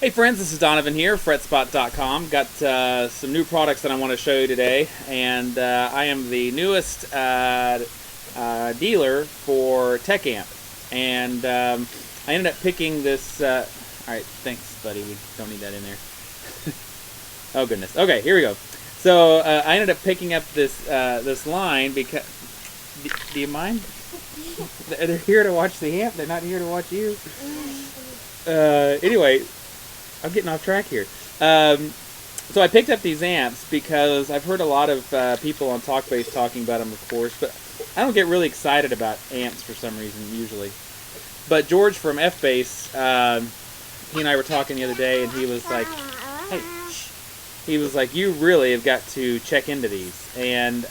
Hey friends, this is Donovan here, FretSpot.com. Got some new products that I want to show you today, and I am the newest dealer for TecAmp, and I ended up picking this. All right, thanks, buddy. We don't need that in there. Oh goodness. Okay, here we go. So I ended up picking up this line because. Do you mind? They're here to watch the amp. They're not here to watch you. Anyway. I'm getting off track here. So I picked up these amps because I've heard a lot of people on TalkBass talking about them, of course, but I don't get really excited about amps for some reason, usually. But George from FBass, he and I were talking the other day, and he was like, hey, he was like, you really have got to check into these. And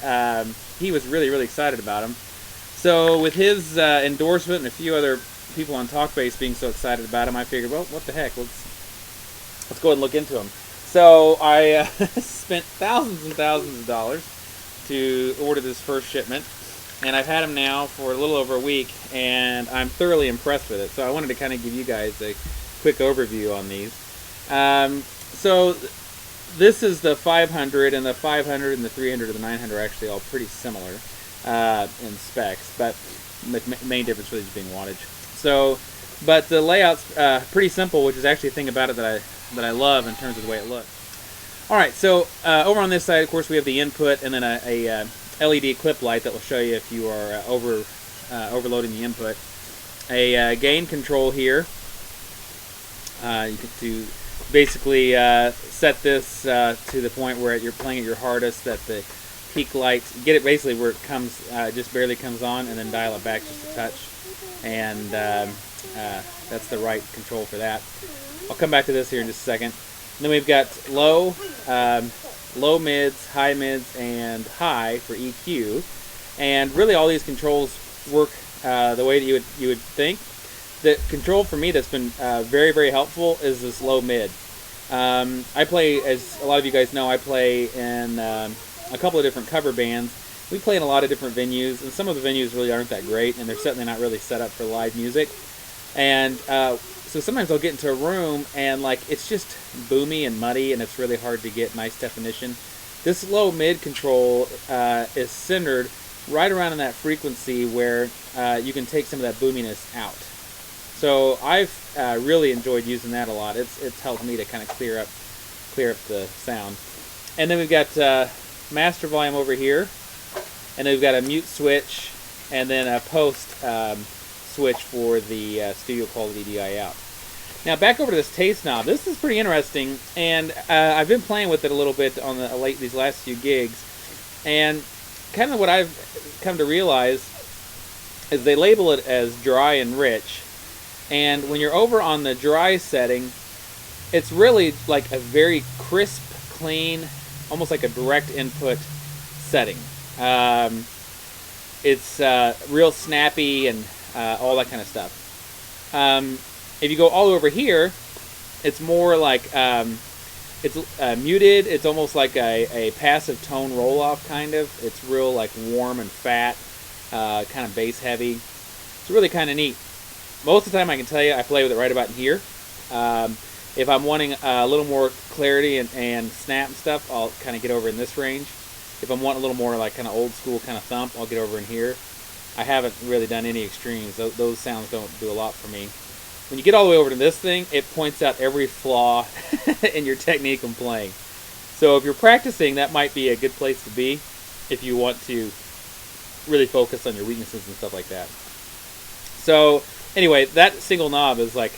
he was really, really excited about them. So with his endorsement and a few other people on TalkBass being so excited about them, I figured, well, what the heck, let's go ahead and look into them. So I spent thousands and thousands of dollars to order this first shipment, and I've had them now for a little over a week, and I'm thoroughly impressed with it. So I wanted to kind of give you guys a quick overview on these. So this is the 500, and the 500 and the 300 and the 900 are actually all pretty similar in specs, but the main difference really is being wattage. So, but the layout's pretty simple, which is actually a thing about it that I love in terms of the way it looks. Alright, so over on this side, of course, we have the input and then a LED clip light that will show you if you are overloading the input. A gain control here. You can basically set this to the point where you're playing at your hardest, that the peak light, get it basically where it comes, just barely comes on, and then dial it back just a touch. And that's the right control for that. I'll come back to this here in just a second. And then we've got low, low mids, high mids, and high for EQ. And really all these controls work the way that you would think. The control for me that's been very, very helpful is this low mid. I play, as a lot of you guys know, I play in a couple of different cover bands. We play in a lot of different venues, and some of the venues really aren't that great, and they're certainly not really set up for live music. And so sometimes I'll get into a room and like it's just boomy and muddy, and it's really hard to get nice definition. This low mid control is centered right around in that frequency where you can take some of that boominess out. So I've really enjoyed using that a lot. It's helped me to kind of clear up the sound. And then we've got master volume over here, and then we've got a mute switch, and then a post switch for the studio quality DI out. Now back over to this taste knob. This is pretty interesting, and I've been playing with it a little bit on these last few gigs, and kind of what I've come to realize is they label it as dry and rich, and when you're over on the dry setting, it's really like a very crisp, clean, almost like a direct input setting. It's real snappy and all that kind of stuff. If you go all over here, it's more like it's muted. It's almost like a passive tone roll-off kind of. It's real like warm and fat, kind of bass heavy. It's really kind of neat. Most of the time, I can tell you, I play with it right about in here. If I'm wanting a little more clarity and snap and stuff, I'll kind of get over in this range. If I'm wanting a little more like kind of old school kind of thump, I'll get over in here. I haven't really done any extremes. Those sounds don't do a lot for me. When you get all the way over to this thing, it points out every flaw in your technique when playing. So if you're practicing, that might be a good place to be if you want to really focus on your weaknesses and stuff like that. So anyway, that single knob is like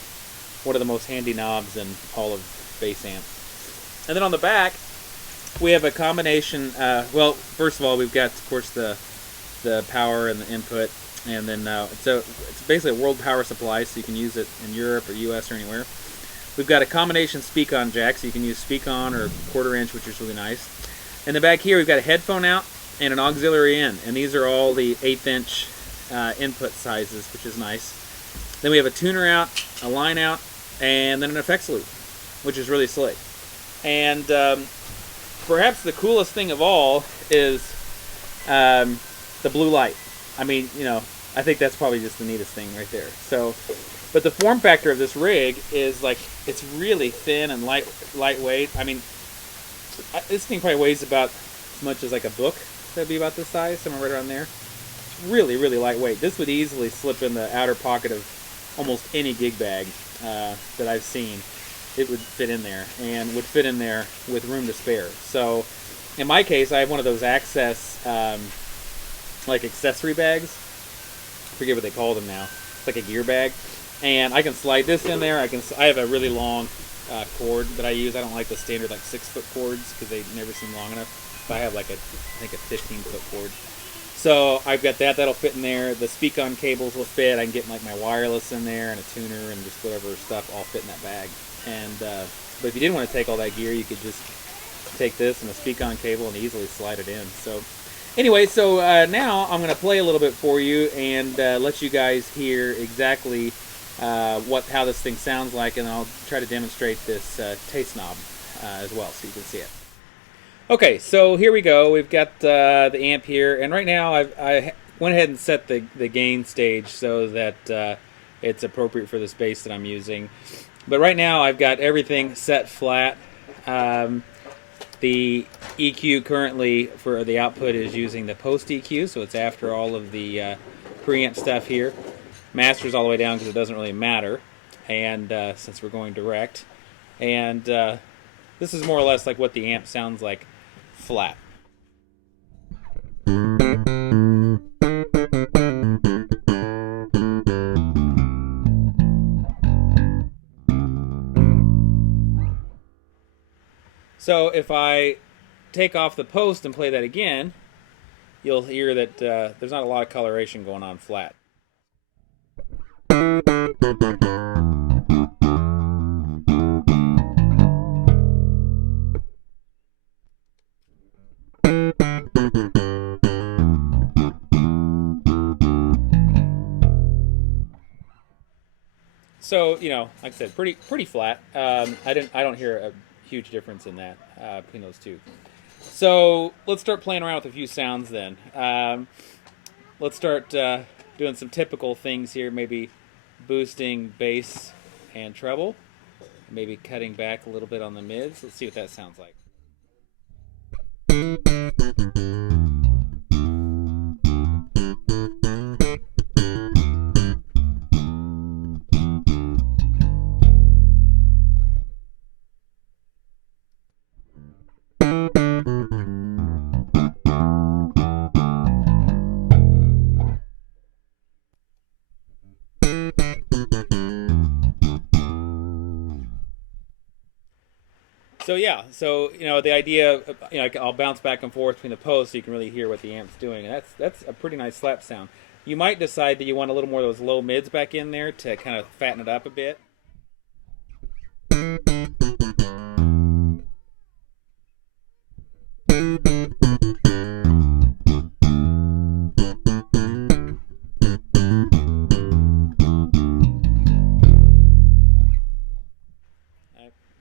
one of the most handy knobs in all of bass amps. And then on the back, we have a combination. Well, first of all, we've got, of course, the power and the input, and then so it's basically a world power supply, so you can use it in Europe or US or anywhere. We've got a combination speak-on jack, so you can use speak-on or quarter-inch, which is really nice. In the back here, we've got a headphone out and an auxiliary in, and these are all the 1/8" input sizes, which is nice. Then we have a tuner out, a line out, and then an effects loop, which is really slick. And perhaps the coolest thing of all is the blue light. I mean, you know, I think that's probably just the neatest thing right there. So But the form factor of this rig is like, it's really thin and lightweight. I mean, this thing probably weighs about as much as like a book. That'd be about this size, somewhere right around there. It's really, really lightweight. This would easily slip in the outer pocket of almost any gig bag that I've seen. It would fit in there, and would fit in there with room to spare. So in my case, I have one of those Access like accessory bags. I forget what they call them now. It's like a gear bag, and I can slide this in there. I have a really long cord that I use. I don't like the standard like 6-foot cords because they never seem long enough. But I have like I think a 15-foot cord. So I've got that. That'll fit in there. The speak-on cables will fit. I can get like my wireless in there and a tuner and just whatever stuff all fit in that bag. And but if you didn't want to take all that gear, you could just take this and a speak-on cable and easily slide it in. So anyway, so now I'm going to play a little bit for you and let you guys hear exactly how this thing sounds like, and I'll try to demonstrate this taste knob as well, so you can see it. Okay, so here we go. We've got the amp here, and right now I went ahead and set the gain stage so that it's appropriate for the bass that I'm using. But right now I've got everything set flat. The EQ currently for the output is using the post EQ, so it's after all of the preamp stuff here. Master's all the way down because it doesn't really matter, and since we're going direct. And this is more or less like what the amp sounds like flat. So if I take off the post and play that again, you'll hear that there's not a lot of coloration going on flat. So, you know, like I said, pretty flat. I don't hear a huge difference in that between those two. So let's start playing around with a few sounds then. Let's start doing some typical things here, maybe boosting bass and treble, maybe cutting back a little bit on the mids. Let's see what that sounds like. So yeah, so you know the idea, you know, I'll bounce back and forth between the posts so you can really hear what the amp's doing, and that's a pretty nice slap sound. You might decide that you want a little more of those low mids back in there to kind of fatten it up a bit.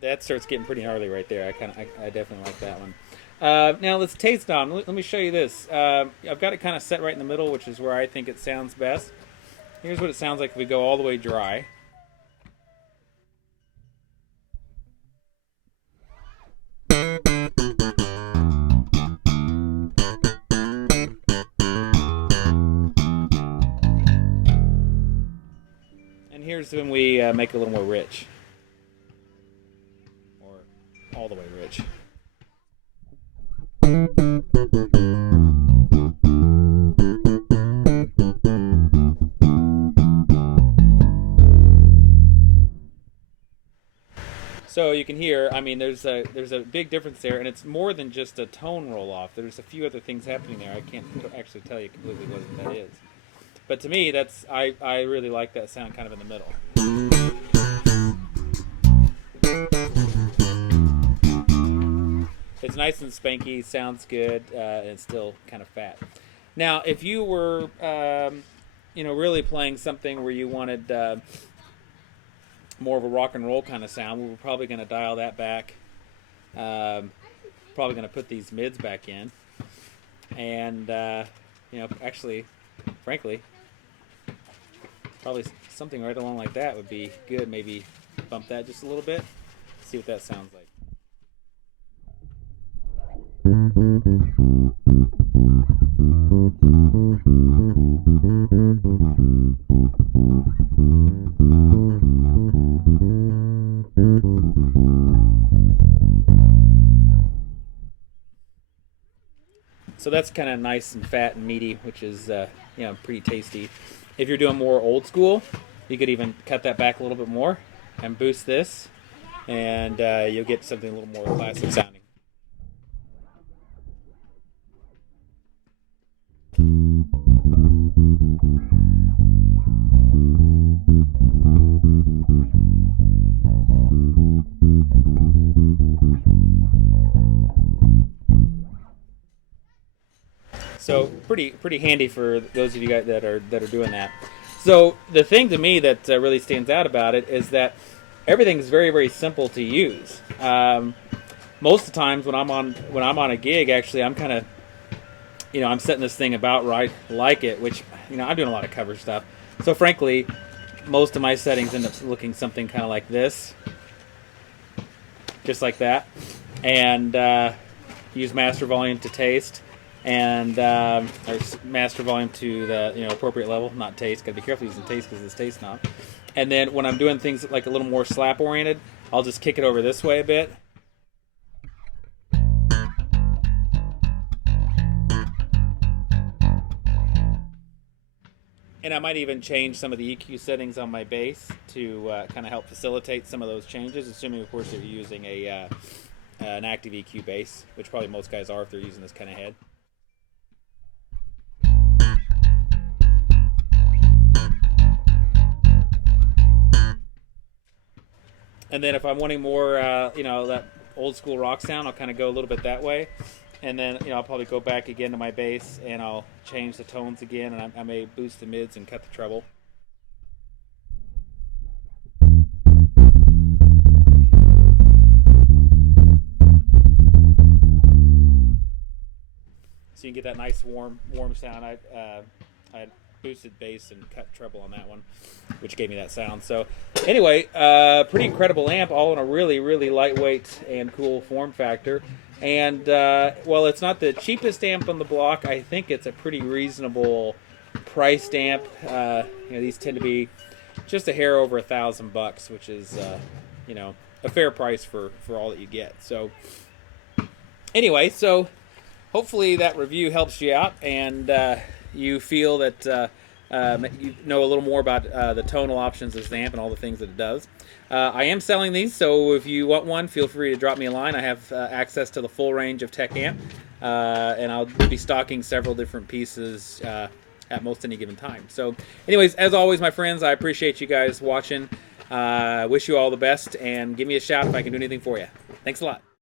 That starts getting pretty gnarly right there. I definitely like that one. Now let's taste knob. Let me show you this. I've got it kind of set right in the middle, which is where I think it sounds best. Here's what it sounds like if we go all the way dry. And here's when we make it a little more rich. All the way rich. So you can hear, I mean, there's a big difference there, and it's more than just a tone roll off. There's a few other things happening there. I can't actually tell you completely what that is. But to me, I really like that sound kind of in the middle. It's nice and spanky, sounds good, and it's still kind of fat. Now, if you were, you know, really playing something where you wanted more of a rock and roll kind of sound, we're probably going to dial that back. Probably going to put these mids back in, and you know, actually, frankly, probably something right along like that would be good. Maybe bump that just a little bit. See what that sounds like. So that's kind of nice and fat and meaty, which is pretty tasty. If you're doing more old school, you could even cut that back a little bit more and boost this, and you'll get something a little more classic sounding. So pretty handy for those of you guys that are doing that. So the thing to me that really stands out about it is that everything is very, very simple to use. Most of the times when I'm on a gig, actually, I'm kind of, I'm setting this thing about right like it, which I'm doing a lot of cover stuff. So frankly, most of my settings end up looking something kind of like this, just like that, and use master volume to taste. And or master volume to the appropriate level, not taste. Gotta be careful using taste because it's taste knob. And then when I'm doing things like a little more slap oriented, I'll just kick it over this way a bit. And I might even change some of the EQ settings on my bass to kind of help facilitate some of those changes, assuming of course that you're using an active EQ bass, which probably most guys are if they're using this kind of head. And then if I'm wanting more, that old school rock sound, I'll kind of go a little bit that way. And then, I'll probably go back again to my bass and I'll change the tones again, and I may boost the mids and cut the treble. So you can get that nice warm sound. I boosted bass and cut treble on that one, which gave me that sound. So anyway, pretty incredible amp, all in a really, really lightweight and cool form factor. And while it's not the cheapest amp on the block, I think it's a pretty reasonable priced amp. These tend to be just a hair over $1,000, which is a fair price for all that you get. So anyway, so hopefully that review helps you out, and you feel that you know a little more about the tonal options of this amp and all the things that it does. I am selling these, so if you want one, feel free to drop me a line. I have access to the full range of TecAmp, and I'll be stocking several different pieces at most any given time. So anyways, as always, my friends, I appreciate you guys watching. Wish you all the best, and give me a shout if I can do anything for you. Thanks a lot.